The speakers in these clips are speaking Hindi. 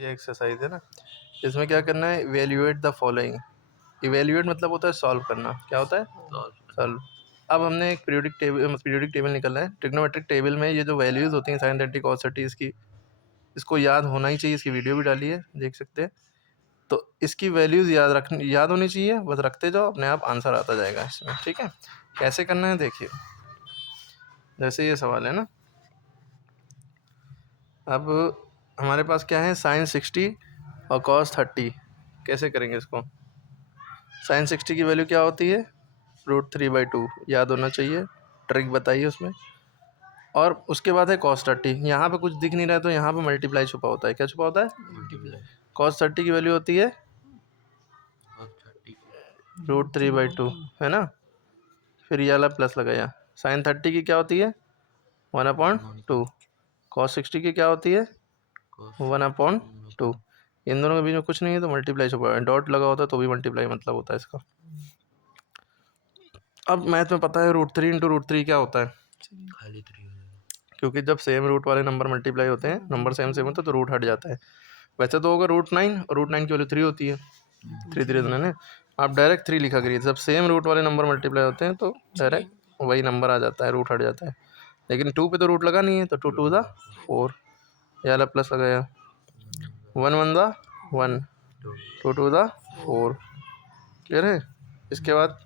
ये एक्सरसाइज है ना, इसमें क्या करना है, इवेल्युएट द फॉलोइंग। इवेल्युएट मतलब होता है सॉल्व करना। क्या होता है? सॉल्व। अब हमने एक पीरियोडिक टेबल निकाला है। ट्रिग्नोमेट्रिक टेबल में ये जो वैल्यूज़ होती हैं साइन 30 cos 30 इसकी, इसको याद होना ही चाहिए। इसकी वीडियो भी डाली है, देख सकते हैं। तो इसकी वैल्यूज़ याद होनी चाहिए, बस रखते जाओ, अपने आप आंसर आता जाएगा इसमें। ठीक है, कैसे करना है देखिए। जैसे ये सवाल है ना, अब हमारे पास क्या है, साइन 60 और cos 30। कैसे करेंगे इसको? साइन 60 की वैल्यू क्या होती है? √3/2, याद होना चाहिए, ट्रिक बताइए उसमें। और उसके बाद है cos 30। यहाँ पे कुछ दिख नहीं रहा है तो यहाँ पे मल्टीप्लाई छुपा होता है। क्या छुपा होता है? मल्टीप्लाई। cos 30 की वैल्यू होती है √3/2, है ना। फिर ये वाला प्लस लगाया। साइन 30 की क्या होती है? 1/2। cos 60 की क्या होती है? 1/2। इन दोनों के बीच में कुछ नहीं है तो मल्टीप्लाई छुपा है। डॉट लगा होता है तो भी मल्टीप्लाई मतलब होता है इसका। अब मैथ में पता है √3 × √3 क्या होता है? खाली 3 हो जाएगा। क्योंकि जब सेम रूट वाले नंबर मल्टीप्लाई होते हैं, नंबर सेम सेम होता है तो रूट हट जाता है। वैसे तो होगा √9, और √9 की वैल्यू 3 होती है। 3 3 है, आप डायरेक्ट 3 लिखा करिए। जब सेम रूट वाले नंबर मल्टीप्लाई होते हैं तो डायरेक्ट वही नंबर आ जाता है, रूट हट जाता है। लेकिन 2 पे तो रूट लगा नहीं है, तो 2 2 दा 4, ये वाला प्लस लगाया। 1 1 दा 1, 2 2 दा 4। क्लियर है? इसके बाद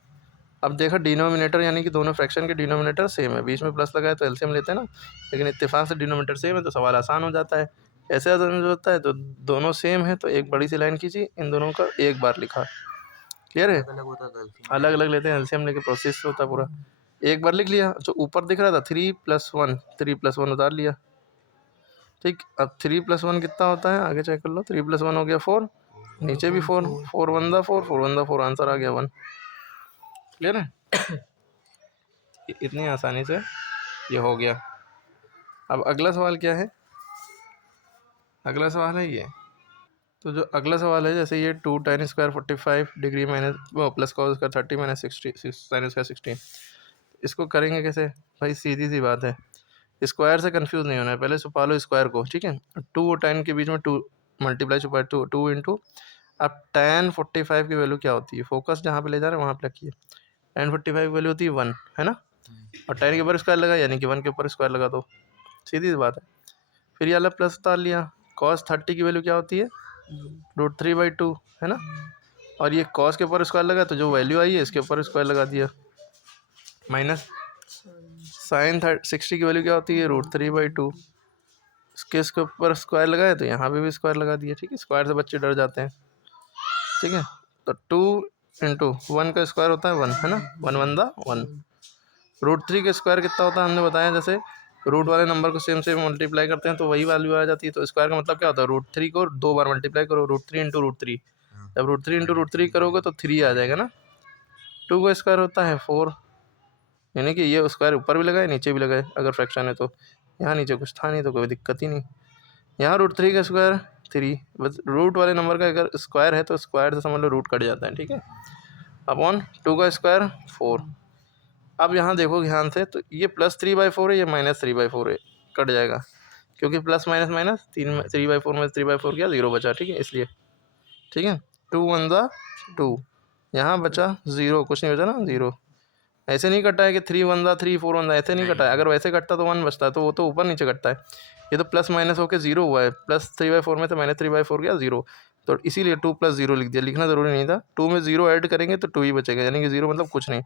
अब देखा डिनोमिनेटर, यानी कि दोनों फ्रैक्शन के डिनोमिनेटर सेम है, बीच में प्लस लगाया तो एलसीएम लेते हैं ना। लेकिन इत्तेफाक से डिनोमिनेटर सेम है तो सवाल आसान हो जाता है। ऐसे आसान हो जाता है तो दोनों सेम है तो एक बड़ी सी लाइन खींची, इन दोनों का एक बार लिखा। क्लियर है? अलग अलग लेते हैं एलसीएम लेके, प्रोसेस होता है पूरा। एक बार लिख लिया, जो ऊपर दिख रहा था 3+1, 3+1 उतार लिया। ठीक, अब 3+1 कितना होता है आगे चेक कर लो। 3+1 हो गया 4, नीचे भी 4, 4 1 दा 4, 4 1 दा 4, आंसर आ गया 1। क्लियर है? इतनी आसानी से ये हो गया। अब अगला सवाल क्या है? अगला सवाल है ये। तो जो अगला सवाल है, जैसे ये 2 tan square 45 degree minus plus cos square 30 minus 60 sin square 16, इसको करेंगे कैसे? भाई सीधी सी बात है, स्क्वायर से कंफ्यूज नहीं होना है। पहले छुपा लो स्क्वायर को, ठीक है। 2 और tan के बीच में 2 मल्टीप्लाई छुपा है, 2 इंटू। अब tan 45 की वैल्यू क्या होती है? फोकस जहाँ पे ले जा रहे हैं वहाँ पे रखिए। tan 45 की वैल्यू होती है 1, है ना। और tan के ऊपर स्क्वायर लगा, यानी कि 1 के ऊपर स्क्वायर लगा दो, सीधी सी बात है। फिर ये वाला प्लस उतार लिया। cos 30 की वैल्यू क्या होती है? √3/2, है ना। और ये cos के ऊपर स्क्वायर लगा तो जो वैल्यू आई है इसके ऊपर स्क्वायर लगा दिया। माइनस sin 60 की वैल्यू क्या होती है? √3/2, इसके ऊपर स्क्वायर लगाए तो यहाँ पे भी स्क्वायर लगा दिया। ठीक है, स्क्वायर से बच्चे डर जाते हैं। ठीक है, तो 2 इंटू 1 का स्क्वायर होता है 1, है ना। 1 1 दा 1। √3 का स्क्वायर कितना होता है हमने बताया, जैसे रूट वाले नंबर को सेम सेम मल्टीप्लाई करते हैं तो वही वैल्यू आ जाती है। तो स्क्वायर का मतलब क्या होता है? √3 को 2 बार मल्टीप्लाई करो, √3 इंटू √3। जब √3 इंटू √3 करोगे तो 3 आ जाएगा ना। 2 का स्क्वायर होता है 4, यानी कि ये स्क्वायर ऊपर भी लगाए नीचे भी लगाए अगर फ्रैक्शन है तो। यहाँ नीचे कुछ था नहीं तो कोई दिक्कत ही नहीं। यहाँ √3 का स्क्वायर 3, बस रूट वाले नंबर का अगर स्क्वायर है तो स्क्वायर से समझ लो रूट कट जाता है। ठीक है, अपॉन 2 का स्क्वायर 4। अब यहाँ देखो ध्यान से, तो ये +3/4 है, ये -3/4 है, कट जाएगा क्योंकि प्लस माइनस माइनस 3/4 में 3/4 क्या 0 बचा। ठीक है, इसलिए। ठीक है, 2 1 दा 2, यहाँ बचा 0, कुछ नहीं बचा ना, 0। ऐसे नहीं कटा है कि 3 1 दा 3 4 1 दा, ऐसे नहीं कटा है। अगर वैसे कटता तो 1 बचता है, तो वो तो ऊपर नीचे कटता है। ये तो प्लस माइनस होकर 0 हुआ है, +3/4 में से -3/4 गया 0, तो इसीलिए 2 + 0 लिख दिया। लिखना ज़रूरी नहीं था। 2 में 0 ऐड करेंगे तो 2 ही बचेगा, यानी कि 0 मतलब कुछ नहीं।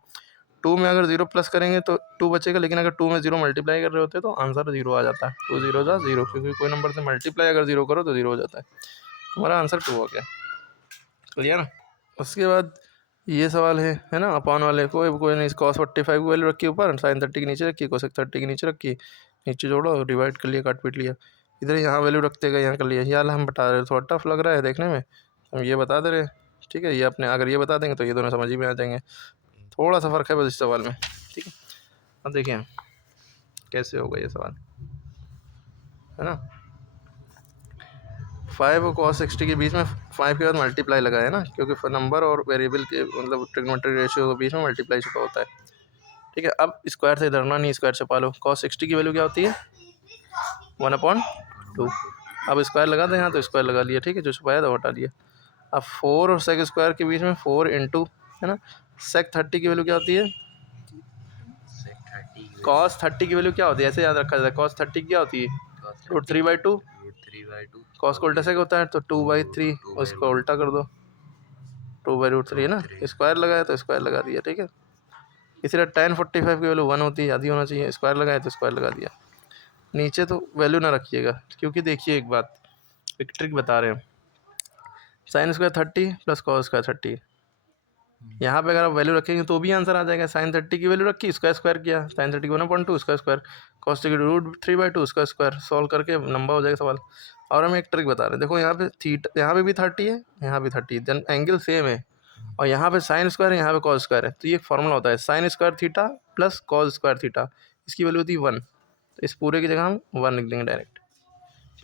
2 में अगर 0 प्लस करेंगे तो 2 बचेगा, लेकिन अगर 2 में 0 मल्टीप्लाई कर रहे होते तो आंसर 0 आ जाता है। 2 0 जा 0, क्योंकि कोई नंबर से मल्टीप्लाई अगर 0 करो तो 0 हो जाता है। तुम्हारा आंसर 2 हो गया। क्लियर ना। उसके बाद ये सवाल है ना, अपॉन वाले कोई नहीं, cos 45 की वैल्यू रखी ऊपर, sin 30 के नीचे रखी, cosec 30 के नीचे रखी, नीचे जोड़ो, डिवाइड कर लिया, काट पीट लिया। इधर यहाँ वैल्यू रखते गए, यहाँ कर लिया। ये वाला हम बता रहे, थोड़ा टफ लग रहा है देखने में, हम ये बता दे रहे। ठीक है, ये अपने अगर ये बता देंगे तो ये दोनों समझ ही में आ जाएंगे। थोड़ा सा फ़र्क है बस इस सवाल में। ठीक है, अब देखिए कैसे होगा ये सवाल, है ना। 5 और cos 60 के बीच में 5 के बाद मल्टीप्लाई लगा है ना, क्योंकि नंबर और वेरिएबल के मतलब ट्रिग्नोमेट्रिक रेशियो के बीच में मल्टीप्लाई छुपा होता है। ठीक है, अब स्क्वायर से डरना नहीं, स्क्वायर छुपा लो। cos 60 की वैल्यू क्या होती है? 1/2। अब स्क्वायर लगा दें यहाँ, तो स्क्वायर लगा लिया, ठीक है, जो छुपाया था वो हटा लिया। अब 4 और सेक स्क्वायर के बीच में 4 इंटू, है ना, सेक 30 की वैल्यू क्या होती है, कॉस 30 की वैल्यू क्या होती है, ऐसे याद रखा जाता है, कॉस 30 क्या होती है, √3/2। कॉस को उल्टा सेक होता है तो 2/3, उसको उल्टा कर दो, 2/√3 है ना, स्क्वायर लगाया तो स्क्वायर लगा दिया, ठीक है। इसी तरह tan 45 की वैल्यू 1 होती है, आधी होना चाहिए, स्क्वायर लगाया तो स्क्वायर लगा दिया। नीचे तो वैल्यू ना रखिएगा, क्योंकि देखिए एक बात, एक ट्रिक बता रहे हैं, sine square 30 plus cos square 30, यहाँ पे अगर आप वैल्यू रखेंगे तो भी आंसर आ जाएगा। साइन 30 की वैल्यू रखी, इसका स्क्वायर किया, साइन 30 1/2, उसका स्क्वायर, कॉस की √3/2, उसका स्क्वायर, सॉल्व करके लंबा हो जाएगा सवाल। और हम एक ट्रिक बता रहे हैं, देखो यहाँ पे थीटा, यहाँ पे भी 30 है, यहाँ भी 30 है, जन एंगल सेम है, और यहाँ पे साइन स्क्वायर है, यहाँ पे कॉस स्क्वायर है, तो ये फॉर्मूला होता है sine square theta plus cos square theta, इसकी वैल्यू होती है 1, तो इस पूरे की जगह हम 1 लिख देंगे डायरेक्ट।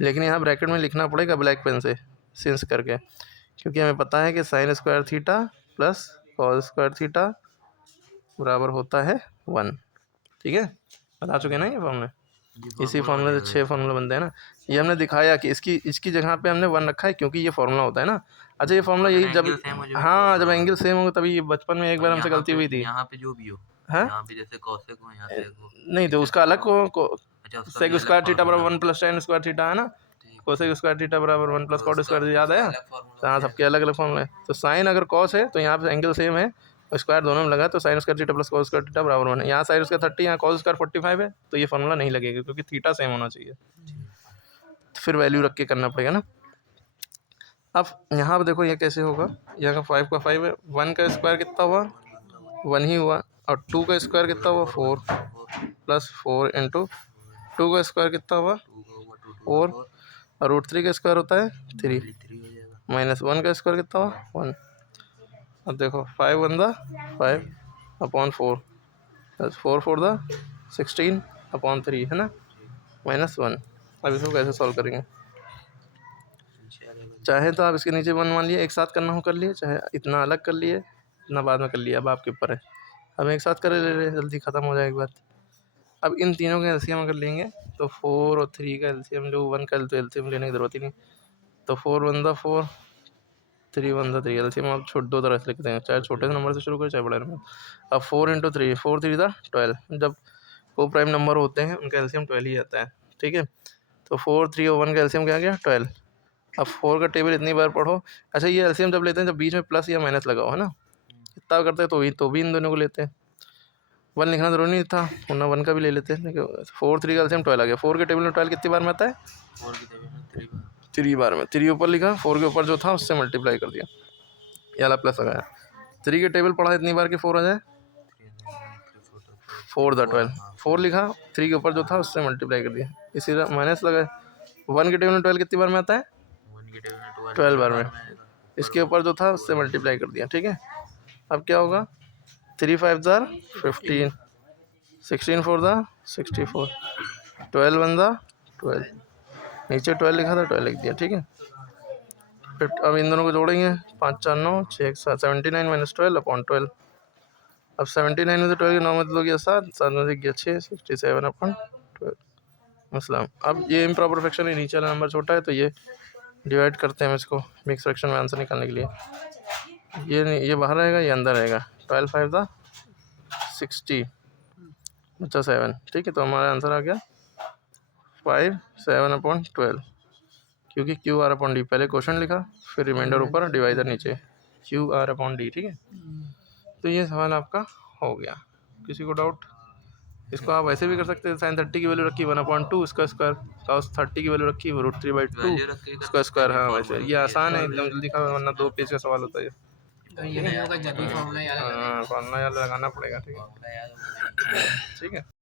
लेकिन यहाँ ब्रैकेट में लिखना पड़ेगा ब्लैक पेन से सिंस करके, क्योंकि हमें पता है कि sine square theta plus cos square theta बराबर होता है 1, ठीक है, बता चुके ना ये फॉर्मूले। इसी फॉर्मूले से 6 फॉर्मूले बनते हैं ना, ये हमने दिखाया कि इसकी जगह पे हमने 1 रखा है, क्योंकि ये फॉर्मूला होता है ना। अच्छा, ये फॉर्मूला यही जब, हाँ, जब एंगल सेम होगा तभी। बचपन में एक बार हमसे गलती हुई थी, यहाँ पे जो भी हो, हाँ, यहाँ पे जैसे कॉसेक हो, यहाँ सेक हो, नहीं तो उसका अलग को अच्छा, उसका सेक भी स्क्वायर अलग थीटा बराबर formula 1 plus tan square theta है ना, कोसेक स्क्वायर थीटा बराबर 1 प्लस कॉट स्क्वायर, याद आया। अलग फॉर्मूला हाँ, सबके अलग अलग फॉर्मूला है। तो साइन अगर कॉस है तो यहाँ पे एंगल सेम है, स्क्वायर दोनों में लगा, तो sine square theta plus cos square theta बराबर 1 है। यहाँ साइन स्क्वायर 30, यहाँ कॉस स्क्वायर 45 है, तो ये फॉर्मूला नहीं लगेगा, क्योंकि थीटा सेम होना चाहिए, तो फिर वैल्यू रख के करना पड़ेगा ना। अब यहाँ पर देखो ये कैसे होगा, यहाँ का 5 का 5 है, 1 का स्क्वायर कितना हुआ, 1 ही हुआ, और 2 का स्क्वायर कितना हुआ, 4 प्लस 4 इंटू 2 का स्क्वायर कितना हुआ, 4, और √3 का स्क्वायर होता है 3, माइनस 1 का स्क्वायर कितना हुआ 1। अब देखो 5 1 5/4 प्लस 4 4 16/3 है ना, -1। अब इसको कैसे सॉल्व करेंगे, चाहे तो आप इसके नीचे 1 मान लिए, एक साथ करना हो कर लिए, चाहे इतना अलग कर लिए, इतना बाद में कर लिया, अब आपके ऊपर है। अब एक साथ कर ले रहे, जल्दी ख़त्म हो जाएगी बात। अब इन तीनों का एलसीएम अगर लेंगे तो 4 और 3 का एलसीएम, जो 1 का तो एलसीएम लेने की ज़रूरत ही नहीं, तो 4 1 4, 3 1 3, एलसीएम आप दो तरह से लिखते हैं, चाहे छोटे से नंबर से शुरू करें चाहे बड़े नंबर। अब 4 × 3, 4 3 12, जब को प्राइम नंबर होते हैं उनका एलसीएम 12 ही आता है, ठीक है। तो 4 3 और 1 का एलसीएम क्या गया 12। अब 4 का टेबल इतनी बार पढ़ो। अच्छा, ये एलसीएम जब लेते हैं जब बीच में प्लस या माइनस लगाओ, है ना, इतना करते हैं तो भी इन दोनों को लेते हैं। 1 लिखना ज़रूरी नहीं था, वरना 1 का भी ले लेते हैं। 4 3 का एलसीएम 12 आ गया। 4 के टेबल में 12 कितनी बार में आता है, 3 बार में। 3 ऊपर लिखा, 4 के ऊपर जो था उससे मल्टीप्लाई कर दिया, ये वाला प्लस लगाया। 3 के टेबल पढ़ा इतनी बार कि 4 आ जाए, 4 12, 4 लिखा, 3 के ऊपर जो था उससे मल्टीप्लाई कर दिया, इसी तरह माइनस लगाए। 1 के टेबल में 12 कितनी बार में आता है, 12 बार में, इसके ऊपर जो था उससे मल्टीप्लाई कर दिया, ठीक है। अब क्या होगा, 3 5 15, 16 4 64, 12 1 12, नीचे 12 लिखा था 12 लिख दिया, ठीक है। फिर अब इन दोनों को जोड़ेंगे, 5 4 9 6 1 7, 79 - 12/12। अब 79 में से 12 के 9 में तो गया 7, 7 में से गया 6, 67/12 मतलब। अब ये इम्प्रॉपर फ्रैक्शन है, नीचे वाला नंबर छोटा है तो ये डिवाइड करते हैं हम इसको मिक्स फ्रैक्शन में आंसर निकालने के लिए। ये नहीं, ये बाहर रहेगा, ये अंदर रहेगा। 12 5 60 बचा 7, ठीक है। तो हमारा आंसर आ गया 5 7/12, क्योंकि QR/D पहले क्वेश्चन लिखा, फिर रिमाइंडर ऊपर, डिवाइडर नीचे, QR/D, ठीक है। तो ये सवाल आपका हो गया। किसी को डाउट? इसको आप वैसे भी कर सकते हैं, साइन 30 की वैल्यू रखी 1/2, उसका स्क्वायर, कॉस 30 की वैल्यू रखी √3/2, उसका स्क्वायर। हाँ, वैसे ये आसान है, एकदम जल्दी का, वरना 2 पेज का सवाल होता है। तो ये नहीं होगा, जल्दी फॉर्मूला याद फॉर्मूला याद लगाना पड़ेगा, ठीक है, ठीक है।